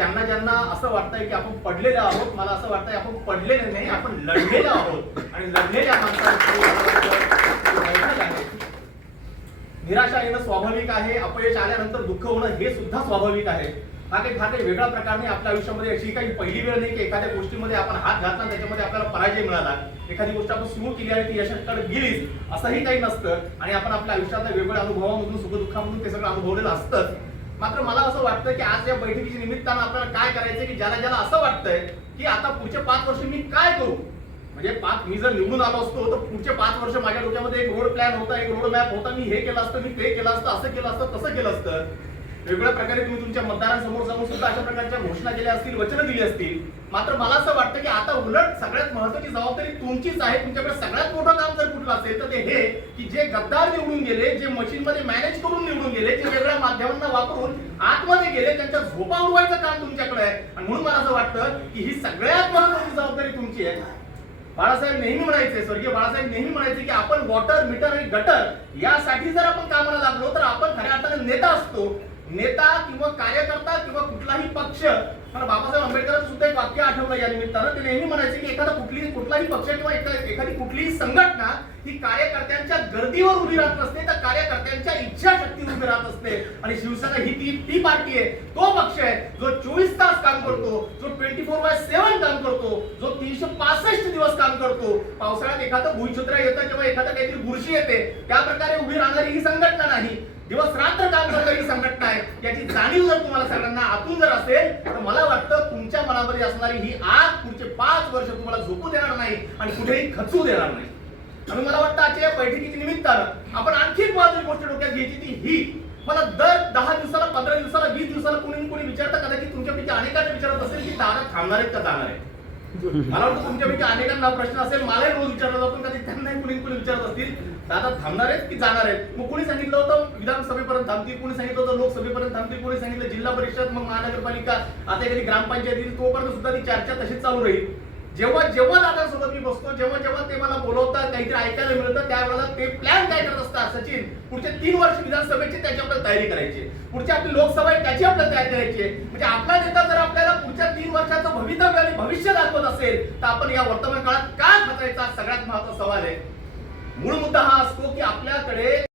ज्यांना ज्यांना असं वाटतंय की आपण पडलेलो आहोत मला असं वाटतंय आपण पडलेले नाही आपण लढलेलो आहोत. आणि लढलेल्या माणसांची निराशा येणं स्वाभाविक आहे अपयश आल्यानंतर दुःख होणं हे सुद्धा स्वाभाविक आहे. हा काही फार काही वेगळा प्रकार नाही आपल्या आयुष्यामध्ये अशी काही पहिली वेळ नाही की एखाद्या गोष्टीमध्ये आपण हात घातला त्याच्यामध्ये आपल्याला पराजय मिळाला. एखादी गोष्ट आपण सुरू केली आणि ती यशाकडे गेलीच असंही काही नसतं. आणि आपण आपल्या आयुष्यातल्या वेगवेगळ्या अनुभवामधून सुखदुःखामधून ते सगळं अनुभवलेलं असतं मात्र मला असं वाटतं की आज या बैठकीच्या निमित्तानं आपल्याला काय करायचं की ज्याला ज्याला असं वाटतंय की आता पुढचे पाच वर्ष मी काय करू? म्हणजे पाच मी जर निवडून आलो असतो तर पुढचे पाच वर्ष माझ्या डोक्यामध्ये एक रोड प्लॅन होता एक रोड मॅप होता. मी हे केलं असतं मी ते केलं असतं असं केलं असतं तसं केलं असतं. वेगवेगळ्या प्रकारे तुम्ही तुमच्या मतदारांसमोर जाऊन सुद्धा अशा प्रकारच्या घोषणा केल्या असतील वचनं दिली असतील. मात्र मला असं वाटतं की आता उलट सगळ्यात महत्वाची जबाबदारी तुमचीच आहे. तुमच्याकडे सगळ्यात मोठं काम जर कुठलं असेल तर ते हे की जे गद्दार निवडून गेले जे मशीन मध्ये मॅनेज करून निवडून गेले जे वेगळ्या माध्यमांना वापरून आतमध्ये गेले त्यांच्या झोपा उडवायचं काम तुमच्याकडे आहे. आणि म्हणून मला असं वाटतं की ही सगळ्यात महत्वाची जबाबदारी तुमची आहे. बाळासाहेब नेहमी म्हणायचे स्वर्गीय बाळासाहेब नेहमी म्हणायचे की आपण वॉटर मीटर आणि गटर यासाठी जर आपण कामाला लागलो तर आपण खऱ्या अर्थाने नेता असतो. नेता किंवा कार्यकर्ता किंवा कुठलाही पक्ष मला बाबासाहेब आंबेडकरांचं सुद्धा एक वाक्य आठवलं या निमित्तानं. ते नेहमी म्हणायचे की एखादा कुठली कुठलाही पक्ष किंवा एखादी कुठलीही संघटना ही कार्यकर्त्यांच्या गर्दीवर उभी राहत नसते तर कार्यकर्त्यांच्या इच्छाशक्तीवर उभी राहत असते. आणि शिवसेना ही ती ती पार्टी आहे. तो पक्ष आहे जो चोवीस तास काम करतो जो ट्वेंटी फोर बाय सेव्हन काम करतो जो तीनशे पासष्ट दिवस काम करतो. पावसाळ्यात एखादं भुईछत्र येतं किंवा एखादं काहीतरी बुरशी येते त्या प्रकारे उभी राहणारी ही संघटना नाही. दिवस रात्र काम करणारी संघटना आहे याची जाणीव जर तुम्हाला सगळ्यांना आतून जर असेल तर मला वाटतं तुमच्या मनामध्ये असणारी ही आग पुढचे पाच वर्ष तुम्हाला झोपू देणार नाही आणि कुठेही खचू देणार नाही. आणि मला वाटतं आजच्या या बैठकीच्या निमित्तानं आपण आणखी एक महत्वाची गोष्ट डोक्यात घ्यायची ती ही. मला दर दहा दिवसाला पंधरा दिवसाला वीस दिवसाला कोणी कोणी विचारतं कदाचित तुमच्यापैकी अनेकांना विचारत असेल की दादा थांबणार आहेत का जाणार आहे मला वाटतं तुमच्यापैकी अनेकांना प्रश्न असेल. मलाही रोज विचारला जातो का त्यांनाही कुणी कुणी विचारत असतील दादा थांबणार आहेत की जाणार आहेत? मग कोणी सांगितलं थांबतील कोणी सांगितलं होतं लोकसभेपर्यंत थांबतील कोणी सांगितलं जिल्हा परिषद मग महानगरपालिका आता कधी ग्रामपंचायत तोपर्यंत सुद्धा ती चर्चा तशीच चालू राहील. जेव्हा जेव्हा दादासोबत मी बसतो जेव्हा जेव्हा ते मला बोलवतात काहीतरी ऐकायला मिळतं त्यावेळेला ते प्लॅन काय करत असतात सचिन? पुढचे तीन वर्ष विधानसभेची त्याची आपल्याला तयारी करायची पुढची आपली लोकसभा आहे त्याची आपल्याला तयारी करायची म्हणजे आपला नेता जर आपल्याला पुढच्या तीन वर्षाचं भवितव्य आणि भविष्य दाखवत असेल तर आपण या वर्तमान काळात काय खचायचा? सगळ्यात महत्त्वाचा सवाल आहे. मूळ मुद्दा हा असतो की आपल्याकडे